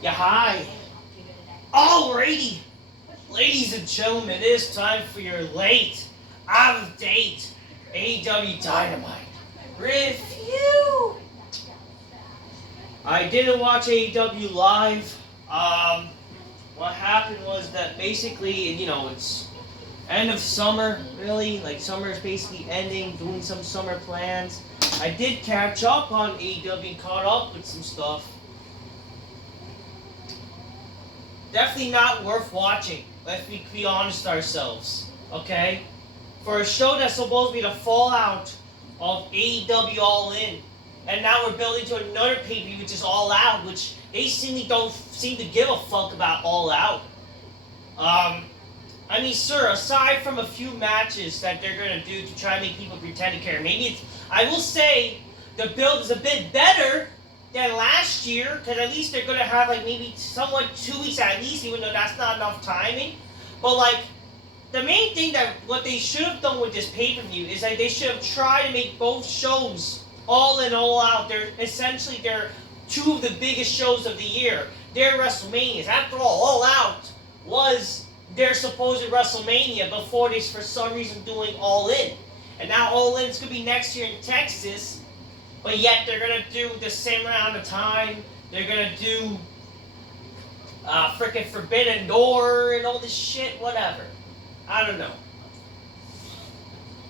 Yeah, hi. Alrighty, ladies and gentlemen, it is time for your late, out of date AEW Dynamite review. I didn't watch AEW live. What happened was that basically, it's end of summer, really. Like, summer is basically ending, doing some summer plans. I did catch up on AEW, caught up with some stuff. Definitely not worth watching. Let's be honest ourselves, okay? For a show that's supposed to be the fallout of AEW All In, and now we're building to another pay-per-view which is All Out, which they don't seem to give a fuck about All Out. I mean, sir, aside from a few matches that they're gonna do to try to make people pretend to care, I will say, the build is a bit better than last year, because at least they're going to have, like, maybe somewhat 2 weeks at least, even though that's not enough timing. But, like, the main thing that what they should have done with this pay-per-view is that they should have tried to make both shows All In, All Out. They're two of the biggest shows of the year. They're WrestleManias. After all Out was their supposed WrestleMania before they, for some reason, doing All In. And now All In's going to be next year in Texas. But yet they're going to do the same amount of time. They're going to do frickin' Forbidden Door and all this shit. Whatever. I don't know.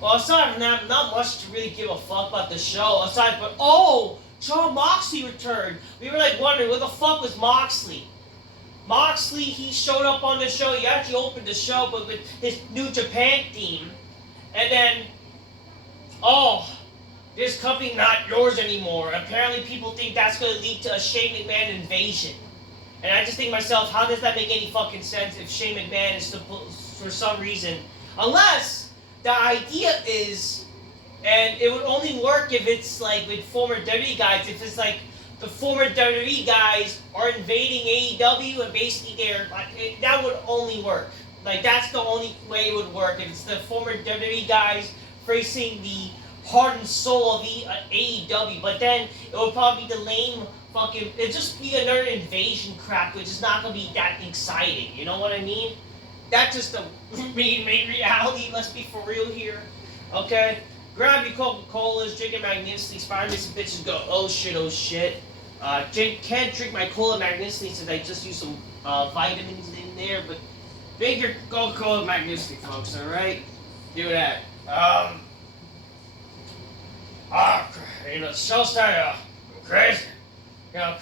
Well, aside from that, not much to really give a fuck about the show. Aside from, Jon Moxley returned. We were like wondering, where the fuck was Moxley? Moxley, he showed up on the show. He actually opened the show, but with his New Japan theme. And then, this company not yours anymore. Apparently people think that's going to lead to a Shane McMahon invasion. And I just think to myself, how does that make any fucking sense if Shane McMahon is for some reason? Unless the idea is, and it would only work if it's like with former WWE guys, if it's like the former WWE guys are invading AEW and basically they're like, that would only work. Like, that's the only way it would work. If it's the former WWE guys facing the heart and soul of AEW, but then it would probably be the lame fucking, it'd just be another invasion crap, which is not gonna be that exciting, you know what I mean? That's just the main reality, let's be for real here, okay? Grab your Coca-Colas, drink it magnificently, Spider-Man some bitches go, oh shit. Can't drink my cola magnificently since I just used some vitamins in there, but drink your Coca-Cola magnificently, folks, alright? Do that. The show started, I'm crazy. I'm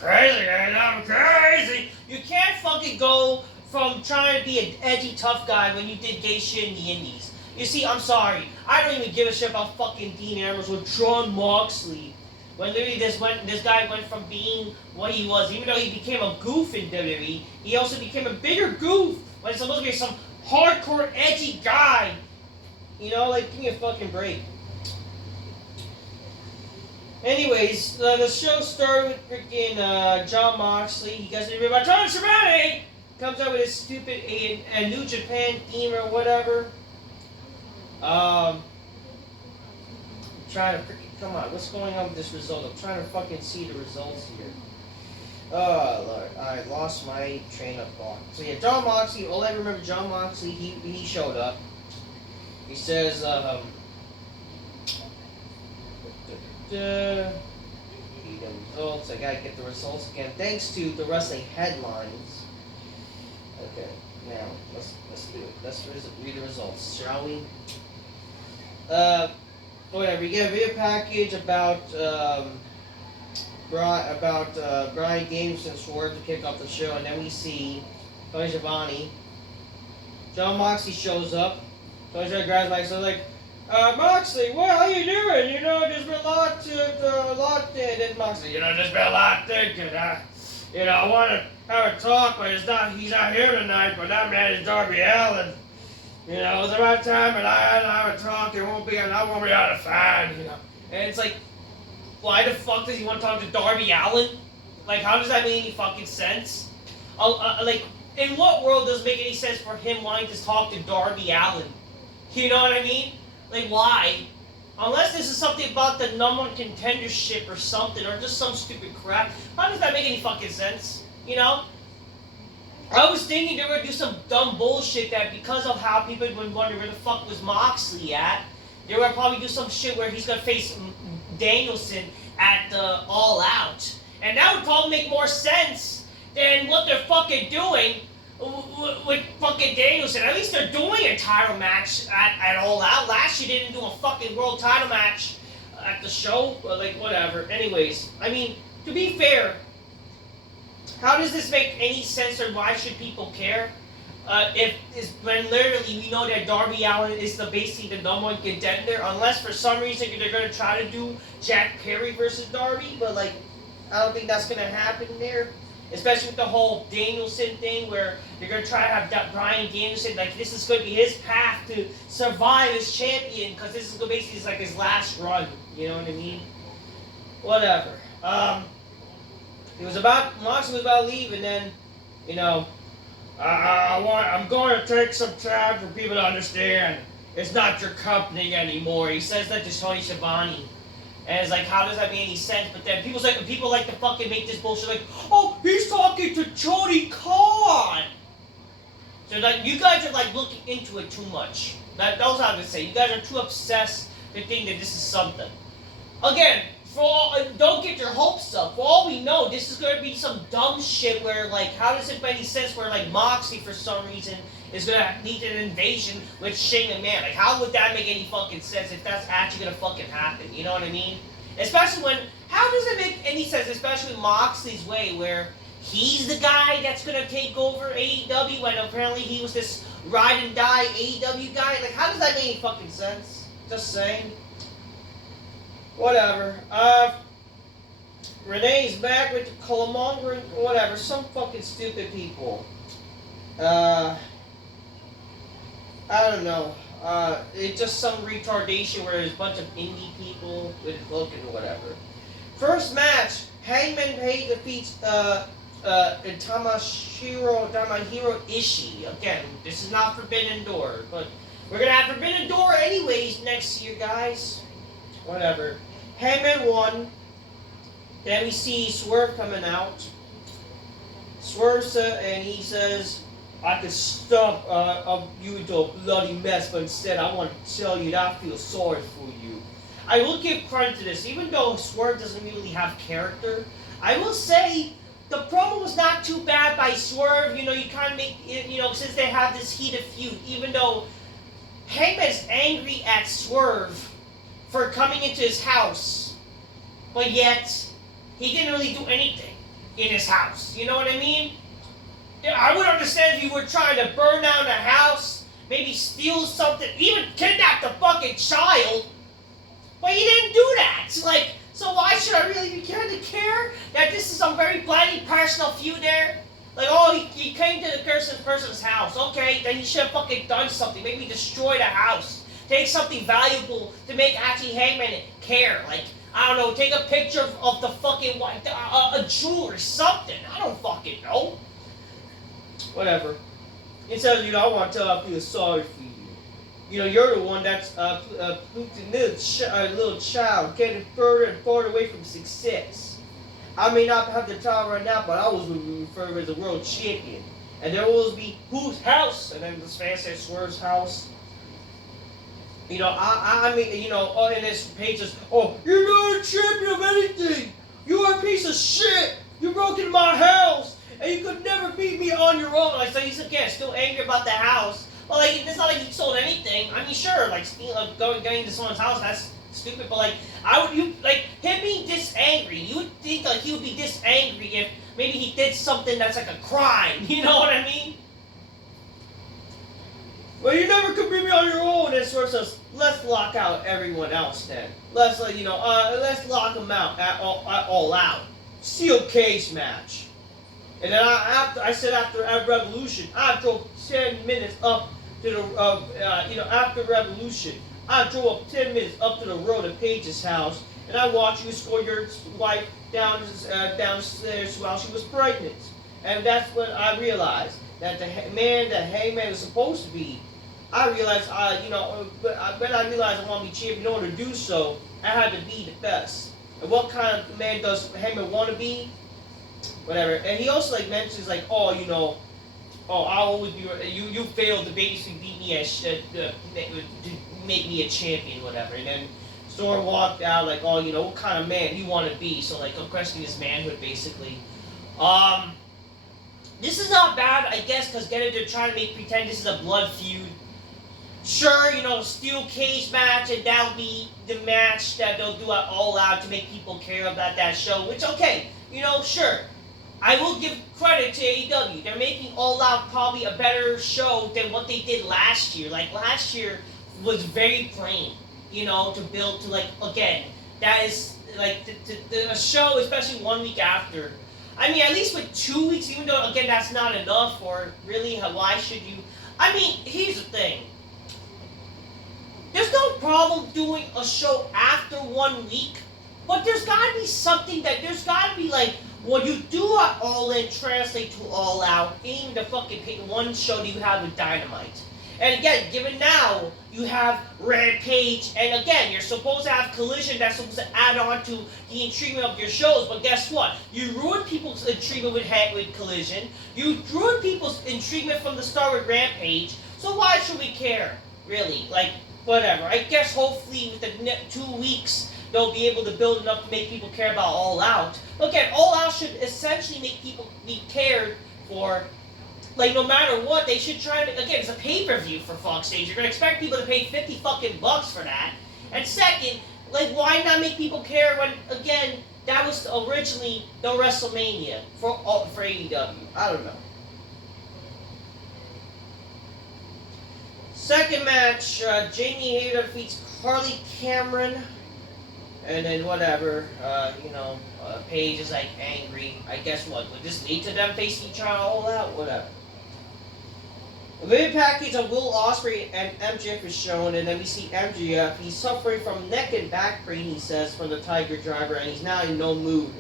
crazy. You can't fucking go from trying to be an edgy tough guy when you did gay shit in the indies. You see, I'm sorry. I don't even give a shit about fucking Dean Ambrose or Jon Moxley. When literally this guy went from being what he was, even though he became a goof in WWE, he also became a bigger goof when it's supposed to be some hardcore edgy guy. You know, like, give me a fucking break. Anyways, the show started with freaking Jon Moxley. You guys remember about John Cerrone? Comes out with his stupid a New Japan theme or whatever. Trying to freaking, come on, what's going on with this result? I'm trying to fucking see the results here. Oh Lord, I lost my train of thought. So yeah, Jon Moxley. All I remember, Jon Moxley. He showed up. He says, the results. I gotta get the results again. Thanks to the wrestling headlines. Okay, now let's do it. Let's read the results, shall we? Whatever. We get a video package about Bryan Danielson swerve to kick off the show, and then we see Tony Schiavone. Jon Moxley shows up. Tony Schiavone grabs my so like. Moxley, how you doing? You know, there's been a lot then Moxley, there's been a lot thinking. I want to have a talk, but he's not here tonight, but that man is Darby Allin. It's about time and I have a talk, I won't be out of fine, And it's like, why the fuck does he want to talk to Darby Allin? Like, how does that make any fucking sense? Like, in what world does it make any sense for him wanting to talk to Darby Allin? You know what I mean? Like, why? Unless this is something about the number one contendership or something, or just some stupid crap. How does that make any fucking sense? I was thinking they were gonna do some dumb bullshit that because of how people would wonder where the fuck was Moxley at, they were gonna probably do some shit where he's gonna face Danielson at the All Out, and that would probably make more sense than what they're fucking doing with fucking Danielson. At least they're doing a title match at All Out. Last year they didn't do a fucking world title match at the show, but like whatever. Anyways, I mean, to be fair, how does this make any sense, or why should people care? When literally we know that Darby Allin is basically the number one contender, unless for some reason they're gonna try to do Jack Perry versus Darby, but like I don't think that's gonna happen there. Especially with the whole Danielson thing, where they're gonna try to have Bryan Danielson, like this is gonna be his path to survive as champion, because this is basically like his last run. You know what I mean? Whatever. Moxley was about to leave, and then, you know, I'm going to take some time for people to understand it's not your company anymore. He says that to Tony Schiavone. And it's like, how does that make any sense? But then people like to fucking make this bullshit like, oh, he's talking to Tony Khan. So like, you guys are like looking into it too much. That's what I would say. You guys are too obsessed to think that this is something. Again, don't get your hopes up. For all we know, this is going to be some dumb shit where, like, how does it make any sense where, like, Moxley, for some reason, is going to lead an invasion with Shane McMahon? Like, how would that make any fucking sense if that's actually going to fucking happen? You know what I mean? Especially when, how does it make any sense, especially Moxley's way, where he's the guy that's going to take over AEW when apparently he was this ride and die AEW guy? Like, how does that make any fucking sense? Just saying. Whatever. Renee's back with the Killmonger. Whatever. Some fucking stupid people. I don't know. It's just some retardation where there's a bunch of indie people with Logan or whatever. First match. Hangman Page defeats Tamashiro Ishii. Again, this is not Forbidden Door, but we're gonna have Forbidden Door anyways next year, guys. Whatever. Hangman won. Then we see Swerve coming out. Swerve and he says, I could stomp you into a bloody mess, but instead I want to tell you that I feel sorry for you. I will give credit to this. Even though Swerve doesn't really have character, I will say the promo was not too bad by Swerve. You know, you kind of make it, you know, since they have this heated feud, even though Hangman's angry at Swerve for coming into his house, but yet he didn't really do anything in his house. You know what I mean? I would understand if you were trying to burn down the house, maybe steal something, even kidnap the fucking child, but you didn't do that. Like, so why should I really be care that this is some very bloody personal feud there? Like, oh, he came to the person's house. Okay, then you should have fucking done something. Maybe destroy the house. Take something valuable to make actually Hangman care. Like, I don't know, take a picture of the fucking, a jewel or something. I don't fucking know. Whatever. It says, you know, I want to tell you I feel sorry for you. You know, you're the one that's pooped a little child, getting further and further away from success. I may not have the title right now, but I was referred to as a world champion. And there will always be whose house? And then this fan says Swerve's house. You know, I mean, you know, in this page says, oh, you're not a champion of anything. You're a piece of shit. You broke into my house, and you could never beat me on your own. Like, so he's again still angry about the house. Well, like, it's not like he sold anything. I mean, sure, like, going into someone's house, that's stupid. But like, him being this angry, you would think like he would be this angry if maybe he did something that's like a crime. You know what I mean? Well, you never could beat me on your own. And Swerve says, let's lock out everyone else then. Let's let's lock them out at all out. Steel cage match. And then I said after Revolution, I drove 10 minutes up to the after Revolution, I drove up 10 minutes up to the road at Paige's house, and I watched you escort your wife downstairs while she was pregnant. And that's when I realized that the man that Hangman was supposed to be, I realized, when I realized I want to be champion, in order to do so, I had to be the best. And what kind of man does Hangman want to be? Whatever. And he also mentions oh, I'll always be, you failed to basically beat me as, to make me a champion, whatever. And then Storm walked out like, oh, you know, what kind of man do you want to be? So, like, I'm questioning his manhood, basically. This is not bad, I guess, because they're trying to pretend this is a blood feud. Sure, you know, steel cage match, and that'll be the match that they'll do at All Out to make people care about that show, which, okay, you know, sure. I will give credit to AEW. They're making All Out probably a better show than what they did last year. Like, last year was very plain, you know, to build to, like, again, that is, like, a show, especially 1 week after. I mean, at least with 2 weeks, even though, again, that's not enough, or really, why should you? I mean, here's the thing. There's no problem doing a show after 1 week, but there's gotta be something there's gotta be like, what you do at All In translate to All Out, ain't the fucking one show that you have with Dynamite. And again, given now, you have Rampage, and again, you're supposed to have Collision that's supposed to add on to the intriguement of your shows, but guess what? You ruined people's intriguement with Collision, you ruined people's intriguement from the start with Rampage, so why should we care, really? Like, whatever. I guess hopefully with the 2 weeks, they'll be able to build enough to make people care about All Out. Again, All Out should essentially make people be cared for. Like, no matter what, they should try to, again, it's a pay-per-view for fuck's sake. You're gonna expect people to pay 50 fucking bucks for that. And second, like, why not make people care when, again, that was originally the WrestleMania for AEW. I don't know. Second match, Jamie Hayter defeats Harley Cameron. And then whatever, Paige is like angry. I guess what? Would this lead to them facing each other All Out? Whatever. A video package of Will Ospreay and MJF is shown, and then we see MJF. He's suffering from neck and back pain, he says, from the Tiger Driver, and he's now in no mood.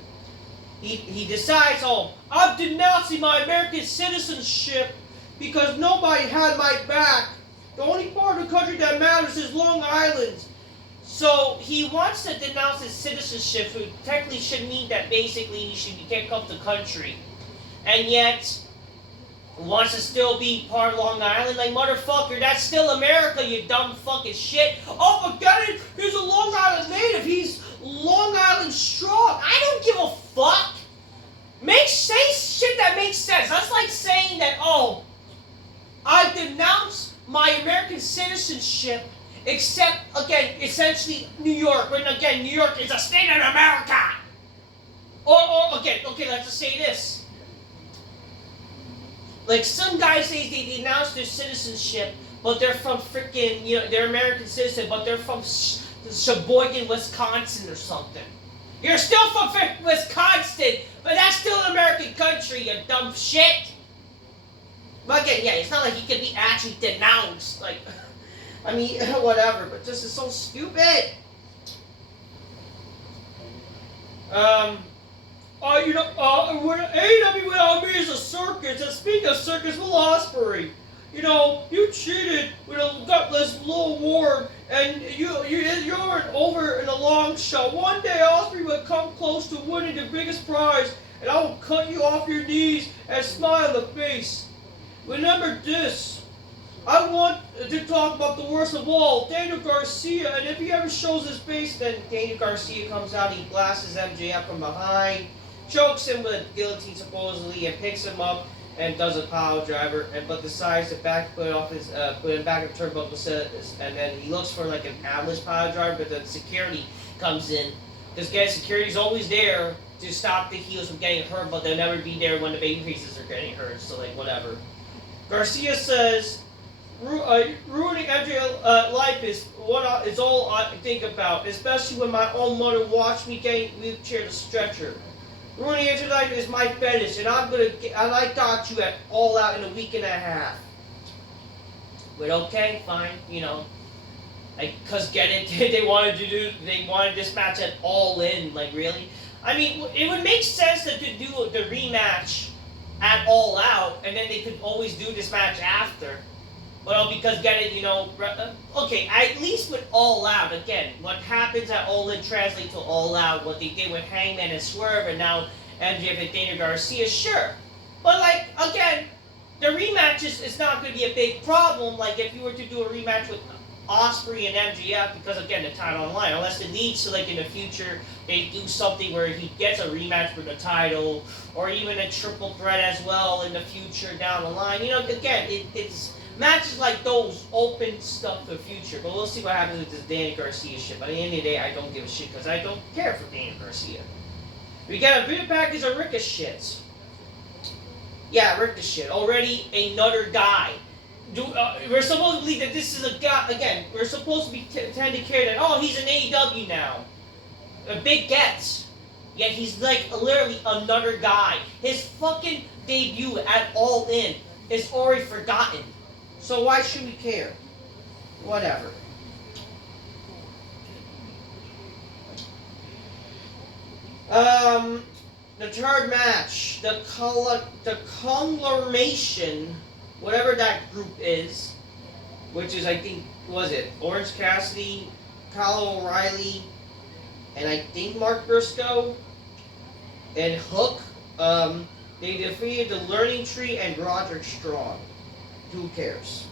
He decides, oh, I'm denouncing my American citizenship because nobody had my back. The only part of the country that matters is Long Island. So he wants to denounce his citizenship, which technically should mean that basically he should be kicked off the country. And yet, wants to still be part of Long Island. Like, motherfucker, that's still America, you dumb fucking shit. Oh, forget it, he's a Long Island native, he's Long Island strong. I don't give a fuck. Say shit that makes sense. That's like saying that, oh, I denounce my American citizenship, except, again, essentially New York, when, again, New York is a state in America. Or okay, let's just say this. Like, some guys say they denounce their citizenship, but they're from freaking, they're American citizen, but they're from Sheboygan, Wisconsin or something. You're still from Wisconsin, but that's still an American country, you dumb shit. But again, yeah, it's not like he can be actually denounced. Like, I mean, whatever, but this is so stupid. When AEW without me is a circus, and speaking of circus, Will Ospreay, you cheated with a gutless little ward, and you're over in a long shot. One day Ospreay will come close to winning the biggest prize, and I will cut you off your knees and smile in the face. Remember this. I want to talk about the worst of all, Daniel Garcia, and if he ever shows his face, then Daniel Garcia comes out, he blasts MJF from behind, chokes him with a guillotine supposedly, and picks him up and does a pile driver, but decides to put him back in turnbuckle, and then he looks for like an avalanche pile driver, but then security comes in, because again, security's always there to stop the heels from getting hurt, but they'll never be there when the babyfaces are getting hurt, so like whatever. Garcia says, ruining MJ's life is all I think about, especially when my own mother watched me getting wheelchair to stretcher. Ruining MJ's life is my fetish, and I got you at All Out in a week and a half. But okay, fine, cause get it, they wanted this match at All In, like really? I mean, it would make sense to do the rematch at All Out, and then they could always do this match after. Well, because okay, at least with All Out, again, what happens at All In translates to All Out, what they did with Hangman and Swerve, and now MJF and Daniel Garcia, sure. But like, again, the rematch is not going to be a big problem. Like if you were to do a rematch with Osprey and MJF, because again the title on the line, unless it leads to like in the future they do something where he gets a rematch for the title, or even a triple threat as well in the future down the line. You know, again it's matches like those open stuff for the future. But we'll see what happens with this Danny Garcia shit. But at the end of the day, I don't give a shit because I don't care for Danny Garcia. We got a video package of Ricochet. Yeah, Ricochet. Already another guy. We're supposed to believe that this is a guy. Again, we're supposed to be tend to care that, oh, he's an AEW now. A big gets. Yet he's like literally another guy. His fucking debut at All In is already forgotten. So why should we care? Whatever. The third match, the conglomeration, whatever that group is, which is, I think, was it Orange Cassidy, Kyle O'Reilly, and I think Mark Briscoe, and Hook, they defeated the Learning Tree and Roderick Strong. Who cares?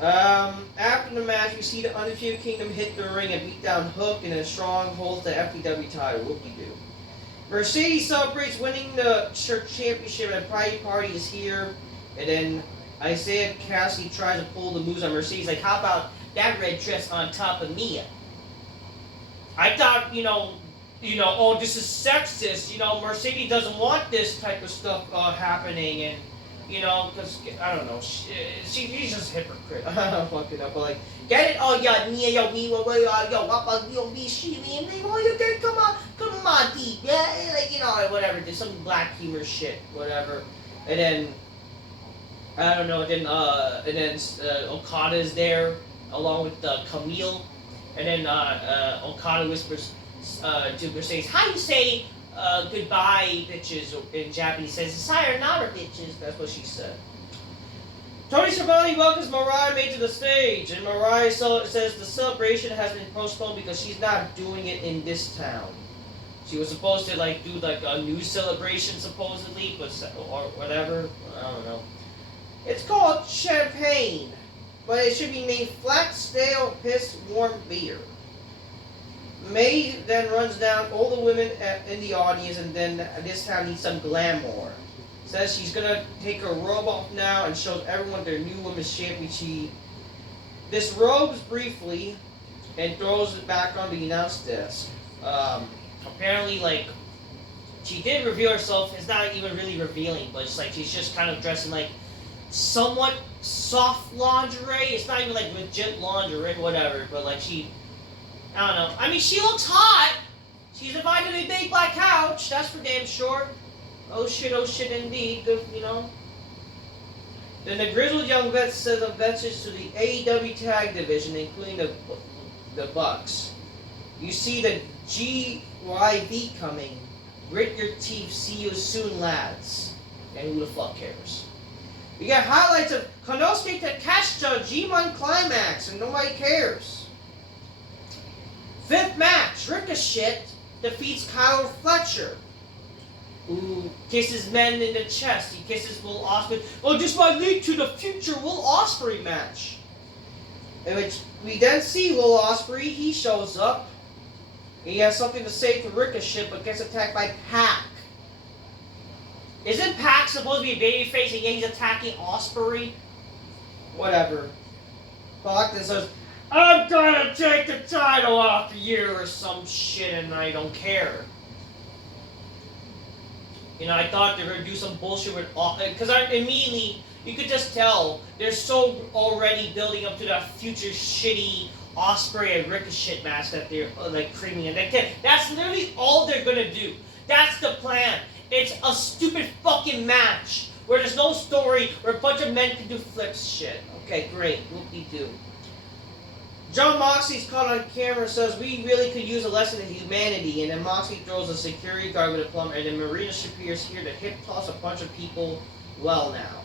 After the match, we see the Undisputed Kingdom hit the ring and beat down Hook, and then Strong holds the FTW title. Whoop-de-doo. Mercedes celebrates winning the championship, and Pride Party is here. And then Isaiah Cassidy tries to pull the moves on Mercedes. Like, how about that red dress on top of Mia? I thought, oh, this is sexist. Mercedes doesn't want this type of stuff happening, and because I don't know, she's just a hypocrite. I don't fucking know, but like, get it? Oh yeah, Mia, yo, me, yo, what, yo, me, she, me, oh, you can come on, deep, yeah, like whatever. There's some black humor shit, whatever, and then I don't know, and then Okada's there along with Camille, and then Okada whispers to Mercedes, how you say goodbye, bitches, in Japanese? Says, sayonara, bitches. That's what she said. Tony Schiavone welcomes Mariah May to the stage, and Mariah says the celebration has been postponed because she's not doing it in this town. She was supposed to do a new celebration supposedly, or whatever. I don't know. It's called champagne, but it should be named Flat Stale Piss Warm Beer. May then runs down all the women in the audience, and then this time needs some glamour. Says she's gonna take her robe off now and shows everyone their new women's champion. She disrobes briefly and throws it back on the announce desk. Apparently, she did reveal herself. It's not even really revealing, but it's she's just kind of dressed in somewhat soft lingerie. It's not even legit lingerie, whatever. But she. I don't know. I mean, she looks hot. She's invited to the big black couch. That's for damn sure. Oh shit indeed. Good, Then the grizzled young vet says a message to the AEW tag division, including the Bucks. You see the GYV coming. Grit your teeth. See you soon, lads. And who the fuck cares? We got highlights of Konosuke Takeshita G1 Climax, and nobody cares. Fifth match, Ricochet defeats Kyle Fletcher, who kisses men in the chest. He kisses Will Ospreay. Oh, this might lead to the future Will Ospreay match. In which we then see Will Ospreay. He shows up. He has something to say to Ricochet, but gets attacked by Pac. Isn't Pac supposed to be a babyface, and yet he's attacking Ospreay? Whatever. Pac then says, I'm gonna take the title off you or some shit, and I don't care. I thought they were gonna do some bullshit with, because immediately you could just tell they're so already building up to that future shitty Ospreay and Ricochet match that they're creaming in. That's literally all they're gonna do. That's the plan. It's a stupid fucking match where there's no story, where a bunch of men can do flips shit. Okay, great. Whoop-de-doo. Jon Moxley's caught on camera and says, we really could use a lesson in humanity, and then Moxley throws a security guard with a plumber, and then Marina Shafir's here to hip toss a bunch of people well now.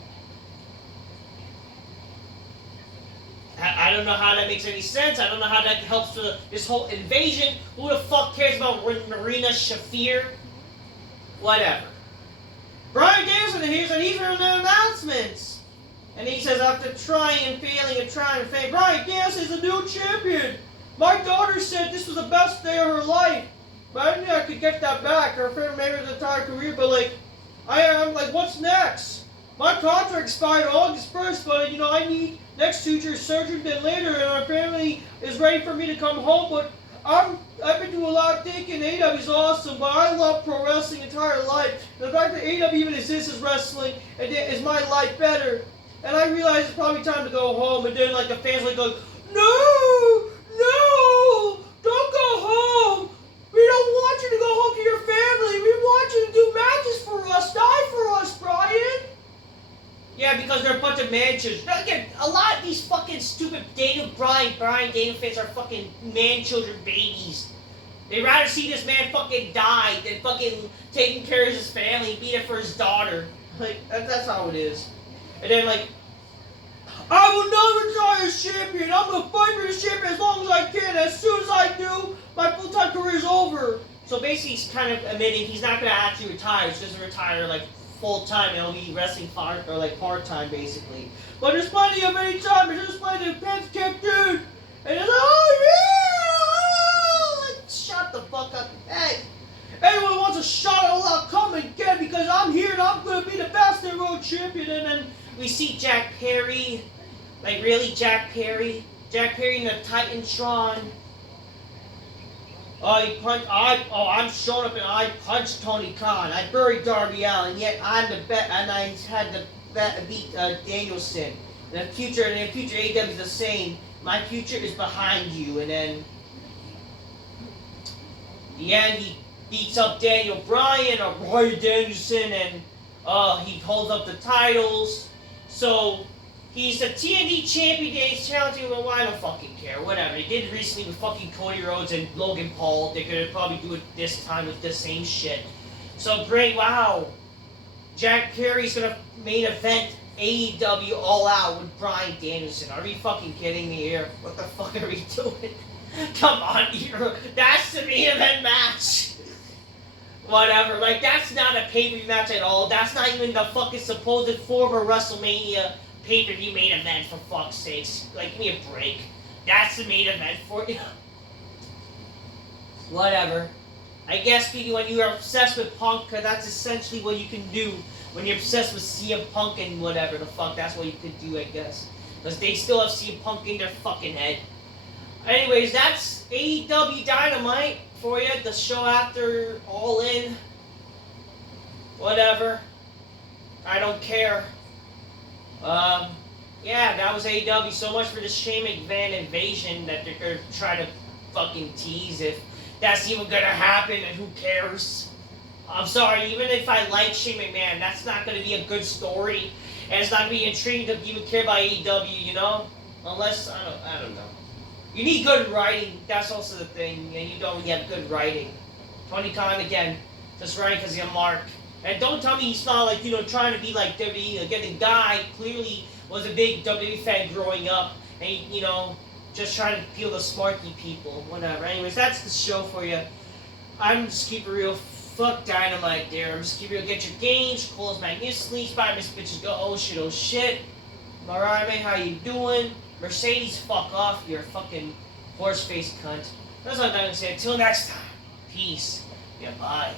I don't know how that makes any sense. I don't know how that helps this whole invasion. Who the fuck cares about Marina Shafir? Whatever. Bryan Danielson here, and he's heard the announcements. And he says, after trying and failing and trying and failing, Bryan Danielson is the new champion. My daughter said this was the best day of her life. But I didn't think I could get that back. Her friend made her the entire career, but like, I'm like, what's next? My contract expired August 1st, but you know, I need next future surgery then later, and my family is ready for me to come home, but I've been doing a lot of thinking. AEW is awesome, but I love pro wrestling entire life. The fact that AEW even exists as wrestling and is my life better. And I realize it's probably time to go home, and then like the fans like go, no, don't go home. We don't want you to go home to your family. We want you to do matches for us, die for us, Bryan. Yeah, because they're a bunch of man-children. Again, a lot of these fucking stupid Bryan Daniel fans are fucking man-children babies. They'd rather see this man fucking die than fucking taking care of his family and be there for his daughter. Like, that's how it is. And then, like, I will not retire as champion. I'm going to fight for this champion as long as I can. As soon as I do, my full-time career is over. So basically, he's kind of admitting he's not going to actually retire. He's just going to retire, like, full-time, and he'll be wrestling part-time, basically. But there's plenty of any time. There's plenty of pants kicked in. And it's like, oh, yeah! Like, shut the fuck up. Hey, anyone who wants a shot at all, come and get it, because I'm here and I'm going to be the best world champion. And then we see Jack Perry. Like, really, Jack Perry? Jack Perry in the Titantron. I'm showing up and I punched Tony Khan. I buried Darby Allin, yet I'm the bet, and I had to beat Danielson. And the future AEW is the same. My future is behind you. And then, the end, he beats up Daniel Bryan or Bryan Danielson, and he holds up the titles. So he's a TNT champion, and he's challenging him. Well, I don't fucking care. Whatever. They did it recently with fucking Cody Rhodes and Logan Paul. They could probably do it this time with the same shit. So great. Wow. Jack Perry's gonna main event AEW All Out with Bryan Danielson. Are we fucking kidding me here? What the fuck are we doing? Come on, that's the main event match. Whatever. Like, that's not a pay-per-view match at all. That's not even the fucking supposed former WrestleMania pay-per-view main event, for fuck's sakes. Like, give me a break. That's the main event for you. Whatever. I guess when you are obsessed with Punk, because that's essentially what you can do when you're obsessed with CM Punk and whatever the fuck. That's what you could do, I guess. Because they still have CM Punk in their fucking head. Anyways, that's AEW Dynamite for you. The show after All In. Whatever. I don't care. Yeah, that was AEW. So much for the Shane McMahon invasion that they're gonna try to fucking tease. If that's even gonna happen, and who cares? I'm sorry, even if I like Shane McMahon, that's not gonna be a good story, and it's not gonna be intriguing to even care about AEW, you know? Unless, I don't know. You need good writing, that's also the thing, and you don't have good writing. Tony Khan, again, just writing because he's a mark. And don't tell me he's not, like, you know, trying to be like WWE. Again, the guy clearly was a big WWE fan growing up, and he, you know, just trying to appeal to smarky people, whatever. Anyways, that's the show for you. I'm just keep it real. Fuck Dynamite there. I'm just keep it real. Get your games, close magnificently, spy miss bitches go, oh shit. Alright, man, how you doing? Mercedes, fuck off. You're a fucking horse-faced cunt. That's all I'm gonna say. Until next time. Peace. Goodbye.